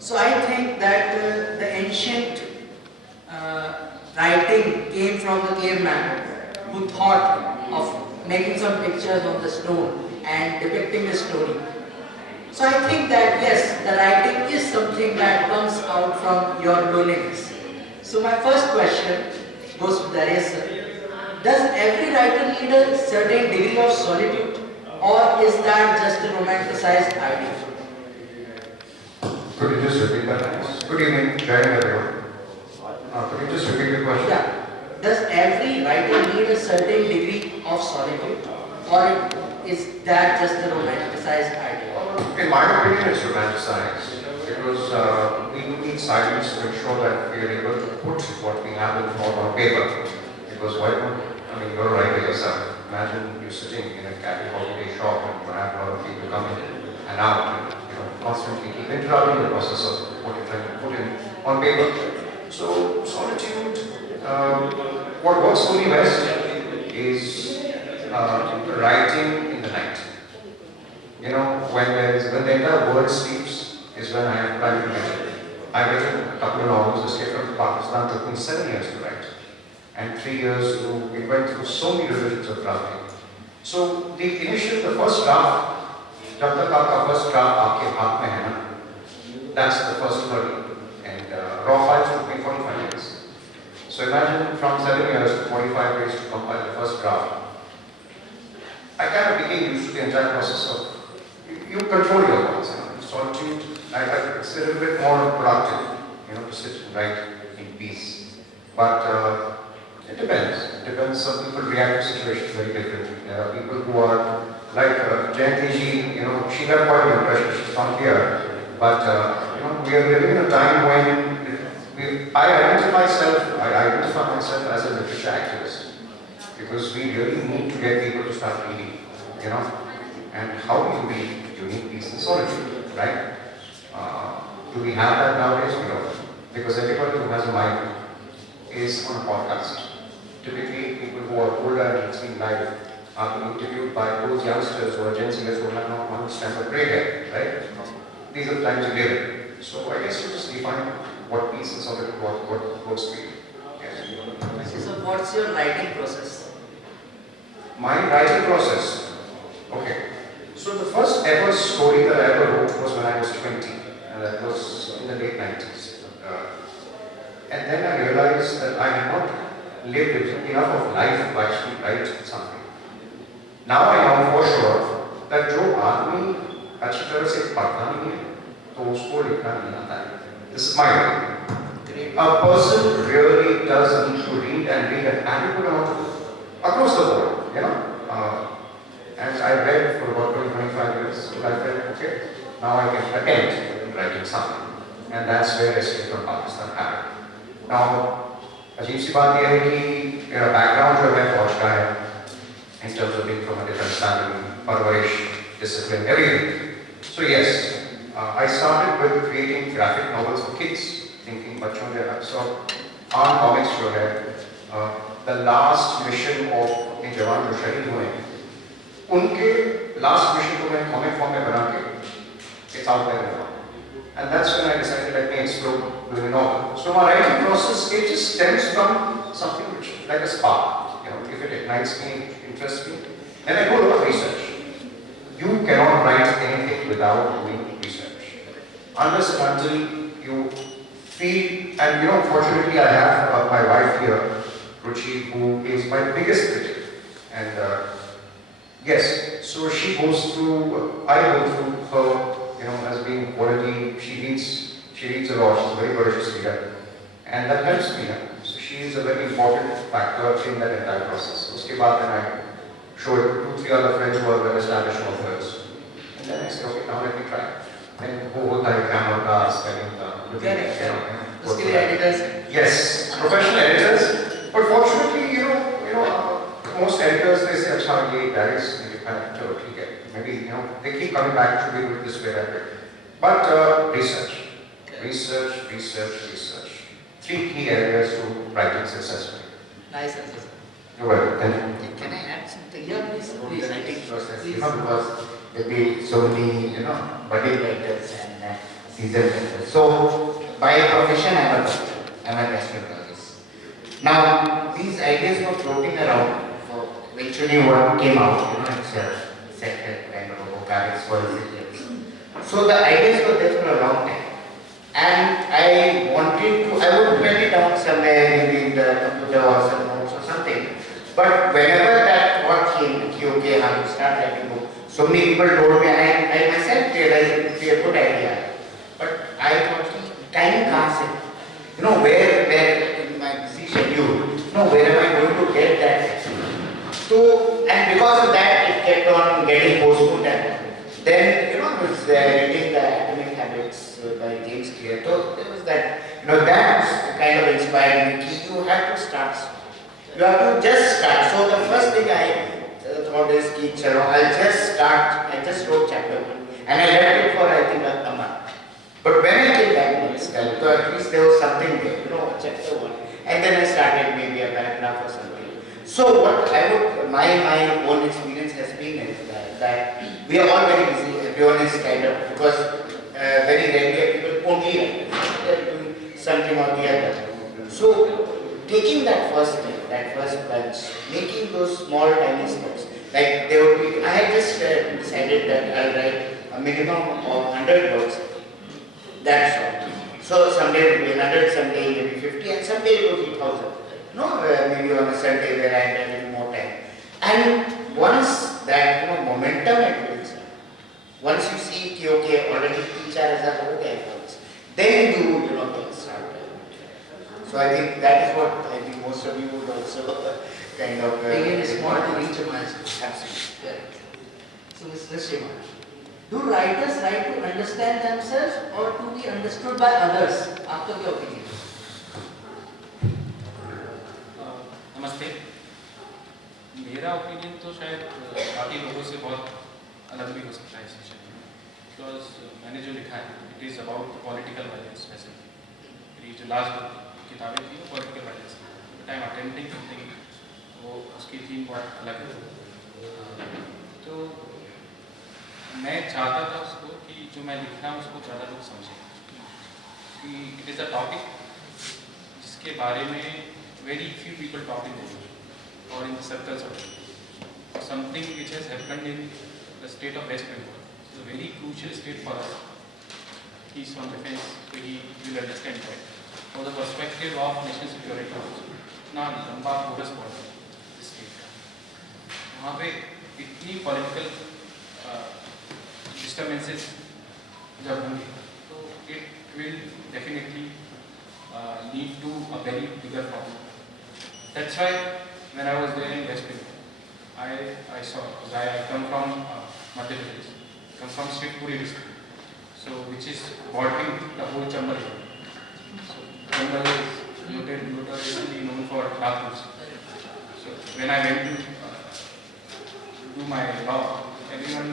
So I think that the ancient writing came from the caveman who thought of making some pictures on the stone and depicting a story. So I think that yes, the writing is something that comes out from your loneliness. So my first question goes to Darius sir. Does every writer need a certain degree of solitude, or is that just a romanticized idea? Could you just repeat that, please? Good evening, joining everyone. Could you just repeat the question? Yeah. Does every writer need a certain degree of solitude, or is that just a romanticized idea? In my opinion, it's romanticized because we need silence to ensure that we are able to put what we have in thought on paper. Because why don't, I mean, you're a writer yourself. Imagine you sitting in a casual holiday shop and you have a lot of people coming in and out and constantly keep interrupting the process of what you're trying to put in on paper. So solitude, what works for me best is writing in the night. When the entire world sleeps is when I have time to write. I've written a couple of novels. Escape from Pakistan took me 7 years to write, and 3 years it went through so many revisions of drafting. So the first draft, जब तक आपका first draft आपके हाथ में है ना, that's the first hurdle. And raw files took me 45 years. So imagine from 7 years to 45 days to compile the first draft. I kind of became used to the entire process of you control your thoughts. Solitude, it's a little bit more productive, to sit and write in peace. But it depends. It depends. Some people react to situations very differently. There are people who are like Jayanti ji, she got quite an impression. She's not here. But we are living in a time when I identify myself as a literature activist because we really need to get people to start reading. And how do you read? You need peace and solitude, right? Do we have that nowadays? We don't. Because everybody who has a mind is on a podcast. Typically, people who are older and listening live are being interviewed by those youngsters or Gen Zers who have not one strand of grey hair, right? These are the times we live in. So I guess you just define what peace and solitude, what works for you. Yes. So what's your writing process? My writing process. Okay. So the first ever story that I ever wrote was when I was 20, and that was in the late 90s. And then I realized that I had not lived enough of life to actually write something. Now I know for sure that जो आदमी अच्छी तरह से पढ़ता नहीं है, तो उसको लिखना नहीं आता है. This is my opinion. A person really does need to read and read an adequate amount of across the board, and I read for about 25 years, so I felt, okay, now I can attempt writing something. And that's where Escape from Pakistan happened. Now, अजीब सी बात यह है कि मेरा background जो है फौज का है, in terms of being from a different family, परवरिश, discipline, everything. So yes, I started with creating graphic novels for kids, thinking बच्चों के so on comics जो है, the last mission of इन जवान जो शहीद हुए हैं, उनके लास्ट मिशन को मैं कॉमिक फॉर्म में बना के it's out there now. And that's when I decided let me explore doing a novel. So my writing process, it just stems from something which like a spark. If it ignites me, interests me, then I do a lot of research. You cannot write anything without doing research. Unless and until you feel, and fortunately I have my wife here, Ruchi, who is my biggest critic. And yes, so she goes through, I go through her, as being quality, she reads a lot, she's a very voracious reader. And that helps me. So she is a very important factor in that entire process. Uske baad then I showed 2-3 other friends who are well established authors. And then I said, okay, now let me try. And who hota hai grammar ka, spelling ka, Uske liye editors. Yes, professional editors. But fortunately, most editors they say, "Acha, ye guys, chalo, theek hai." Maybe they keep coming back to be with this way that way. But research. 3 key areas to writing successfully. Nice answer. You're welcome. Thank you. Can I add something? Yeah, please. Please. Writing process, Please. because there be so many, budding writers and seasoned veteran. So, by profession, I'm a gastroenterologist. Now, these ideas were floating around. So, eventually, what came out, it's a sector kind of a vocabulary for resilience. So, the ideas were there for a long time. And I would write it down somewhere, maybe in the computer or some notes or something. But whenever that thought came, okay, how to start writing book, so many people told me, and I myself realized it would be a good idea. But I thought, time can't. Where in my busy schedule, where am I going to get that? So, and because of that, it kept on getting postponed. And then, I was reading the Atomic Habits by James Clear. So, there was that, that kind of inspired me. You have to start. You have to just start. So, the first thing I thought is, I'll just start. I just wrote chapter 1. And I left it for, I think, a month. But when I came back next time, so at least there was something there, chapter 1. And then I started maybe a paragraph or something. So what my own experience has been is that we are all very busy. Everyone is kind of, because very rarely people only write. They are doing something or the other. So taking that first step, that first plunge, making those small tiny steps, like there would be, I had just decided that I'll write a minimum of 100 words. That's all. So someday it will be 100, someday it will be 50, and someday it will be 1,000. Maybe on a Sunday where I had a little more time. And once that momentum it builds up, once you see okay, already teacher as a whole efforts, then you can start. So I think that is what I think most of you would also kind of begin small to reach a milestone. Absolutely. Yeah. So let's say, do writers write to understand themselves or to be understood by others? After your opinion. नमस्ते मेरा opinion तो शायद बाकी लोगों से बहुत अलग भी हो सकता है इस विषय में बिकॉज मैंने जो लिखा है it is about political violence specifically मेरी जो लास्ट किताबें थी वो political violence but I am attempting something वो उसकी थीम बहुत अलग है तो मैं चाहता था उसको कि जो मैं लिख रहा हूँ उसको ज़्यादा लोग समझें कि इट इज़ अ टॉपिक जिसके बारे में very few people talk in the news or in the circles of it. Something which has happened in the state of West Bengal. It's a very crucial state for us. He's from defense, so he will understand that. For the perspective of national security also. Now, लंबा focus पड़ा इस state का. वहाँ पे इतनी political disturbances जब होंगे, तो it will definitely lead to a very bigger problem. That's why when I was there in West Bengal, I saw, because I come from Madhya Pradesh, come from Shivpuri district, so which is bordering the whole Chambal area. So Chambal is notoriously known for Rathus. So when I went to do my law, everyone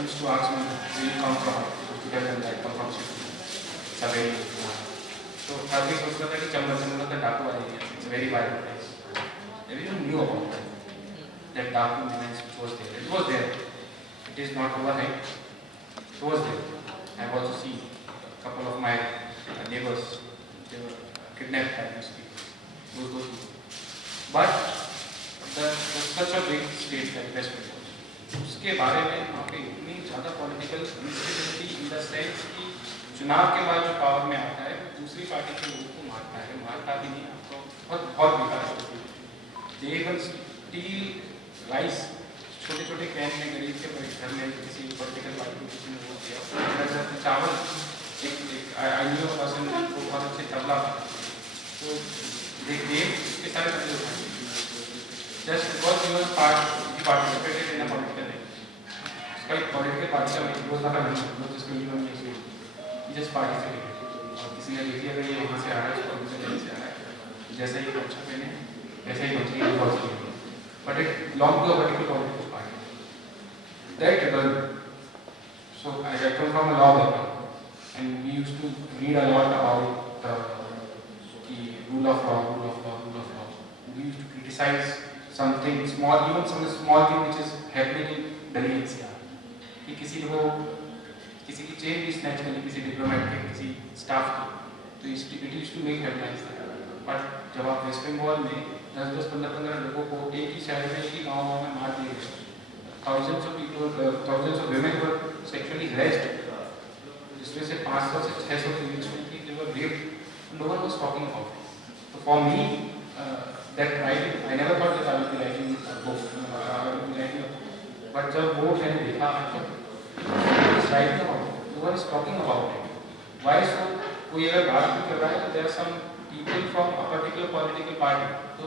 used to ask me, where you come from? To tell them that I come from Shivpuri. It's a very so हर कोई सोचता था कि चंबल का डाकू वाला area it's very wild place everyone knew about that daku menace it was there it is not overnight it was there I have also seen couple of my neighbors they were kidnapped by these people those but the such a big state like West Bengal उसके बारे में वहाँ पे इतनी ज़्यादा political instability in the sense कि चुनाव के बाद जो पावर में आता है दूसरी पार्टी के लोगों को मारता भी नहीं आपको बहुत बेकार स्थिति दे इवन स्टील राइस छोटे छोटे कैन में गरीब के घर में किसी पॉलिटिकल पार्टी को किसी ने वोट दिया चावल एक आई न्यू पर्सन को बहुत अच्छे तबला तो देखिए इसके सारे खर्चे उठाए just because he was participated in a political उसका एक पॉलिटिकल पार्टी का योजना का नहीं जिसको यूनियन जस्ट पार्टिसिपेट और किसी ने लिख लिया अगर ये वहाँ से आ रहा है उसको यहीं से आ रहा है जैसे ही अच्छा पहने वैसे ही मछली पहुँच but it belong to a particular political party that rebel so I come from a law background and we used to read a lot about the rule of law we used to criticize something small even some small thing which is happening in Delhi NCR कि किसी को किसी की chain भी snatch कर ली किसी diplomat के, किसी स्टाफ की, तो it use to make headlines. But जब आप वेस्ट बंगाल में 10-10, 15-15 लोगों को एक ही शहर में, एक ही गाँव में मार दिए गए, thousands of people, thousands of women were sexually harassed, जिसमें से 500 से 600 के बीच में थी, they were raped, no one was talking about it. So for me, that writing, I never thought that I would be writing a book, but जब वो मैंने देखा, is writing about it, no one is talking about it. Why so? कोई अगर बात भी कर रहा है तो there are some people from a particular political party, तो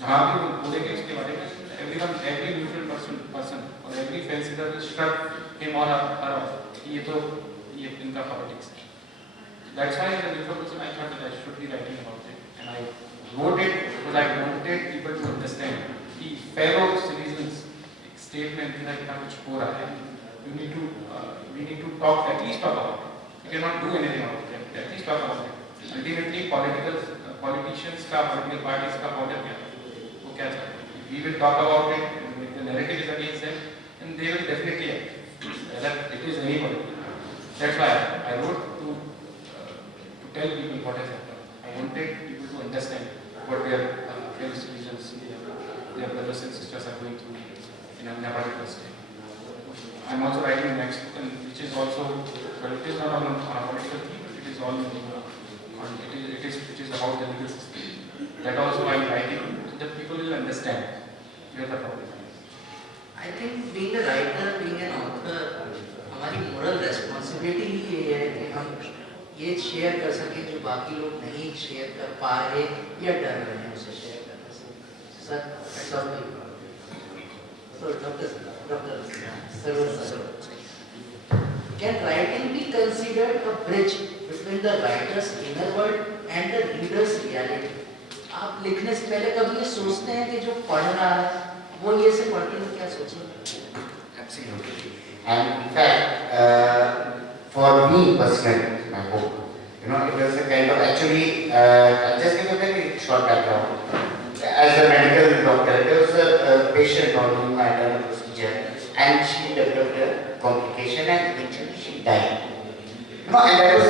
जहाँ भी बोलेंगे इसके बारे में, everyone, every neutral person or every fence sitter will shrug him or her off. ये इनका politics है. That's why as a neutral person I thought that I should be writing about it, and I wrote it because I wanted people to understand कि fellow citizens एक statement कि क्या कुछ हो रहा है. We need to talk, at least talk about it. We cannot do anything about it. At least talk about it. Ultimately, politicians का, political parties का order क्या है? वो क्या चाहते हैं? We will talk about it. If the narrative is against them, and they will definitely act. That it is anybody. That's why I wrote to tell people what has happened. I wanted people to understand what their fellow citizens, their brothers and sisters are going through in a particular state. I'm also writing the next book, and which is also, but it is not on a political theme, but it is all it is about the legal system. That also I'm writing so that people will understand where the problem is. I think being a writer, being an author, हमारी moral responsibility ही ये है कि हम ये share कर सकें जो बाकी लोग नहीं शेयर कर पा रहे या डर रहे हैं उसे शेयर करने से. Sir, that's all me. So, Dr. Can writing be considered a bridge between the writer's inner world and the reader's reality? आप लिखने से पहले कभी ये सोचते हैं कि जो पढ़ रहा है वो ये से पढ़ के क्या सोचेगा? Absolutely. And in fact, for me personally, my book, it was a kind of actually, I'll just give a very short background. As a medical doctor, there was a patient on whom I had done a procedure, and she developed a complication, and eventually she died. And that was